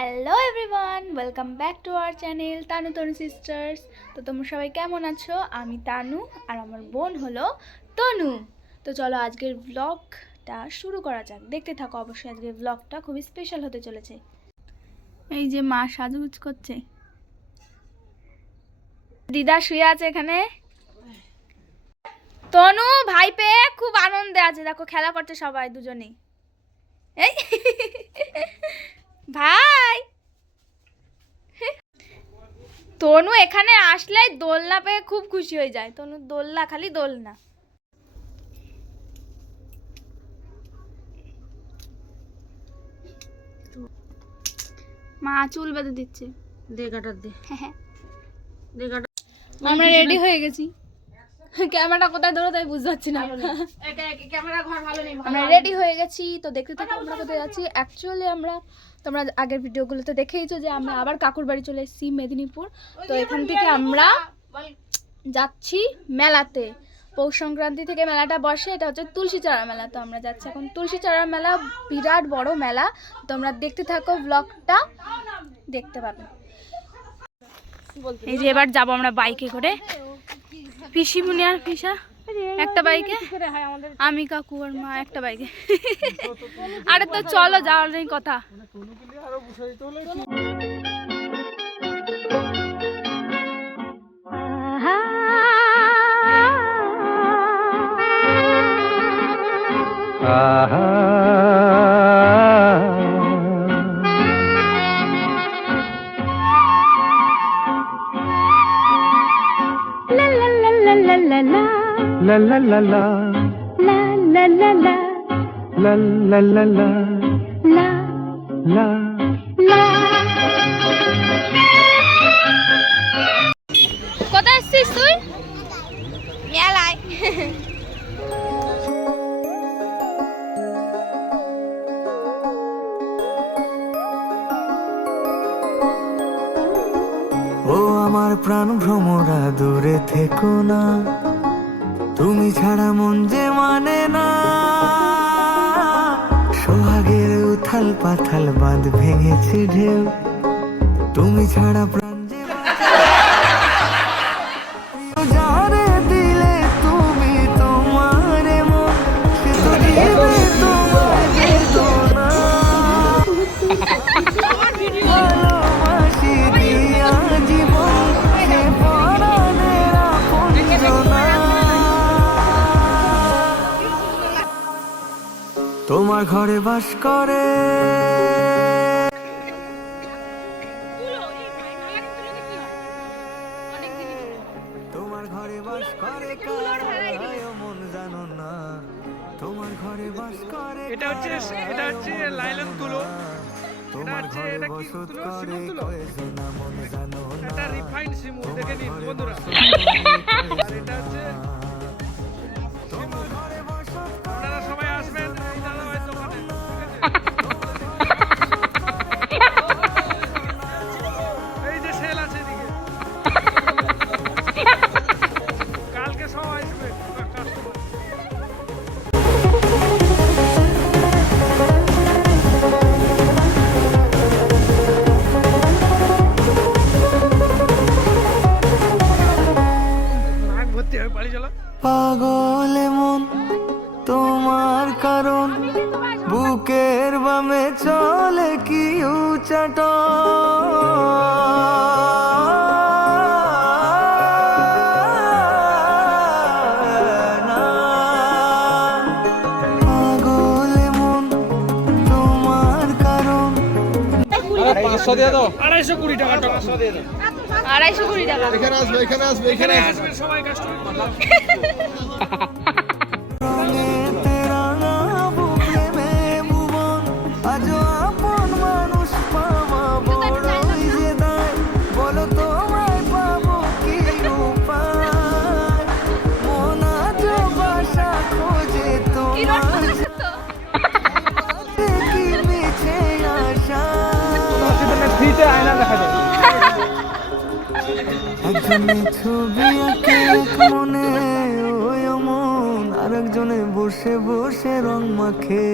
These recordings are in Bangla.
Hello everyone welcome back to our channel Tanu Tanu sisters তো তোমরা সবাই কেমন আছো? আমি তানু আর আমার বোন হলো তনু। তো চলো আজকের ব্লগটা শুরু করা যাক। দেখতে থাকো, অবশ্যই আজকের ব্লগটা খুবই স্পেশাল হতে চলেছে। এই যে মা সাজুগুজ করছে। দিদা শুয়ে আছে এখানে। তনু, ভাই পেয়ে খুব আনন্দে আছে। দেখো, খেলা করছে সবাই দুজনেই। এই ভাই! তনু এখানে আসলে দোলনা পেয়ে খুব খুশি হয়ে যায়। তনু দোলনা খালি দোলনা। মা চুল বেঁধে দিচ্ছে। দে কাটার দে। হ্যাঁ দে কাটার আমরা রেডি হয়ে গেছি। ক্যামেরাটা কোথায় ধরো তাই বুঝতে পারছি না। ক্যামেরা আমরা রেডি হয়ে গেছি তো দেখতে থাকো আমরা কোথায় যাচ্ছি। অ্যাকচুয়ালি আমরা তোমরা আগের ভিডিওগুলোতে দেখেইছো যে আমরা আবার কাকুর বাড়ি চলে এসেছি মেদিনীপুর। তো এখান থেকে আমরা যাচ্ছি মেলাতে। পৌষ সংক্রান্তি থেকে মেলাটা বসে এটা হচ্ছে তুলসী চারা মেলা। তো আমরা যাচ্ছি এখন তুলসী চারা মেলা বিরাট বড় মেলা। তোমরা দেখতে থাকো ব্লগটা দেখতে পাবে। এই যে এবার যাব আমরা বাইকে করে। পিসিমুনি আর পিসা, একটা বাইকে, আমি কাকু আর মা, একটা বাইকে। আরে তো চলো, যাওয়ার নেই কথা। La la la la La la la la, la la la la la la la la, la la. la কোথায় এসছিস তুই মেলায় আমার প্রাণ ভ্রমরা দূরে থেকো না। তুমি ছাড়া মন যে মানে না। সোহাগের উথাল পাথাল বাঁধ ভেঙেছে ঢেউ। তুমি ছাড়া তোমার ঘরে বাস করে। তোমার ঘরে বাস করে মন জানো না। তোমার ঘরে বাস করে এটা হচ্ছে এটা হচ্ছে লাইলন তুলো। তোমার ঘরে বসত করে তুলো? কয়েকজনা মন জানো না। এটা রিফাইন্ড দেখে নিন বন্ধুরা। আর এটা হচ্ছে পাঁচশো দিয়ে আড়াইশো কুড়ি টাকা পাঁচশো আড়াইশো কুড়ি টাকা। এখানে আসবে এখানে আসবে এখানে আসবে। সবাই কাস্টমার একজনে ছবি আঁকে এক মনে, ওই মন বসে বসে রং মাখে,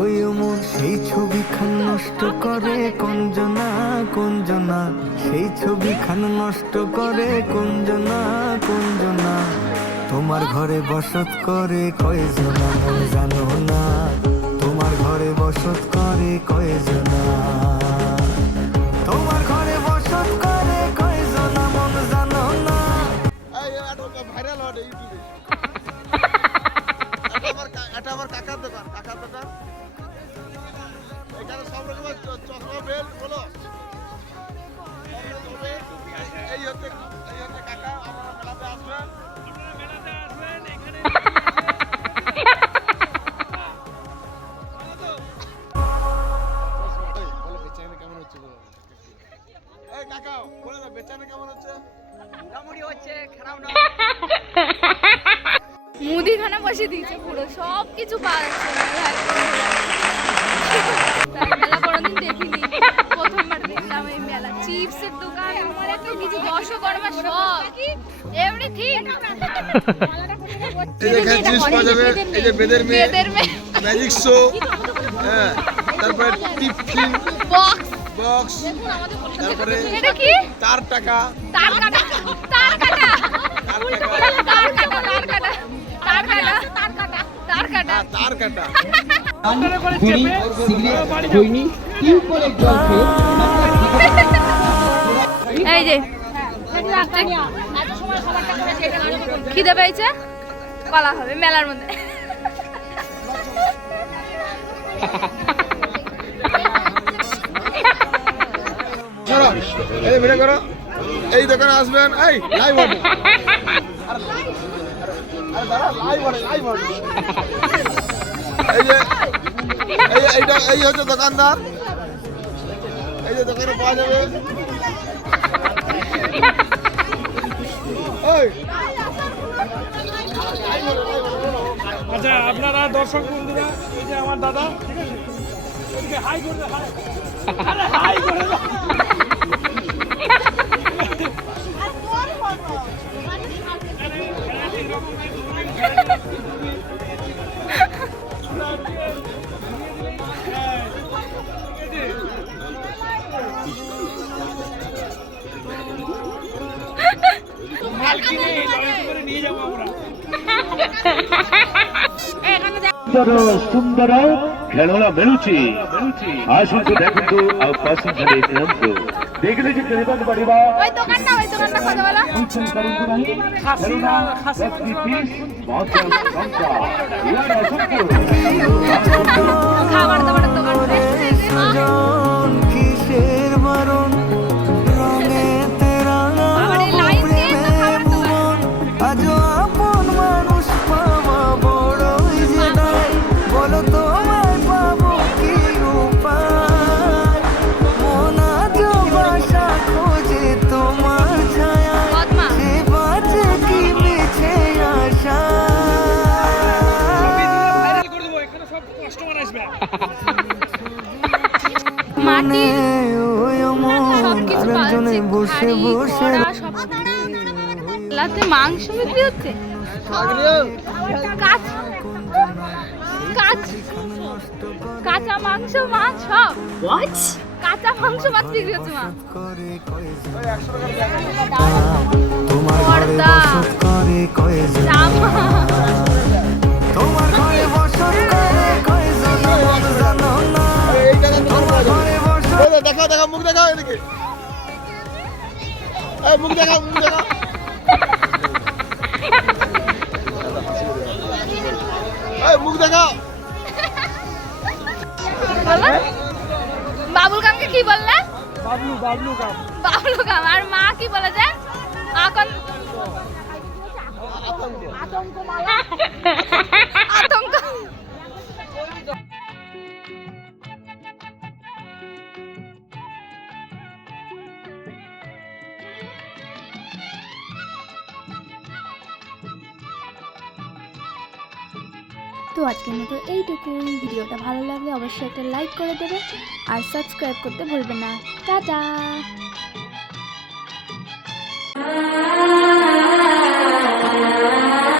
ওই মন সেই ছবি খান নষ্ট করে কঞ্জনা কঞ্জনা সেই ছবি খান নষ্ট করে কঞ্জনা কঞ্জনা তোমার ঘরে বসত করে কয়জনা মন জানো না। তোমার ঘরে বসত করে কয়জনা মুদিখানা দিয়েছে পুরো সব কিছু পাওয়া যাচ্ছে মেলা কোনোদিন দেখিনি। প্রথমবার দেখলাম এই মেলা। চিপসের দোকান একটা কিছু দশকর্মা সব। এভরিথিং এই যে জিনিস পাওয়া যাবে এই যে বেদের মেয়ে বেদের মেয়ে। ম্যাজিক শো হ্যাঁ তারপরে টিফিন বক্স বক্স তারপরে এটা কি? তার টাকা। তার কাটা তার কাটা। তার কাটা হ্যাঁ, তার কাটা বিড়ি সিগারেট দৈনিক টিউব জল খেয়ে এই যে। খিদে পেয়েছে? কলা হবে মেলার মধ্যে। করো এই ভিডিও করো। এই দোকানে আসবেন এই লাইভ হবে। এই হচ্ছে দোকানদার এই যে দোকানে পাওয়া যাবে আচ্ছা আপনারা দর্শক বন্ধুরা, এই যে আমার দাদা ঠিক আছে হাই করে হাই করে સુંદર ખેલોડા મેળું છે આ શું દેખું આ પાસું ખેલતું দেখলে যে পরিবার পরিবার ওই দোকানটা ওই দোকানটা কথা বলা খাসি না খাসি বহুত সংখ্যা খাবার দাবার দোকান মাটি ওই মন আরেকজনে বসে বসে লাতে মাংস বিক্রি হচ্ছে? কাঁচ কাঁচ কাঁচা মাংস মাছ সব। কাঁচা মাংস মাছ বিক্রি হচ্ছে মা। করে তোমার ঘরে পর্দা। বসত করে কয়জন দেখাও দেখাও মুখ দেখাও এদিকে। মুখ দেখাও মুখ দেখাও। মুখ দেখাও। বলো বাবুল কামকে কি বললে? বাবলু বাবলু কাম। বাবলু কাম আর মা কি বলে যে? এখন আতঙ্ক। তো আজকের মতো এইটুকুই ভিডিওটা ভালো লাগলে অবশ্যই একটা লাইক করে দেবে আর সাবস্ক্রাইব করতে ভুলবে না। টাটা!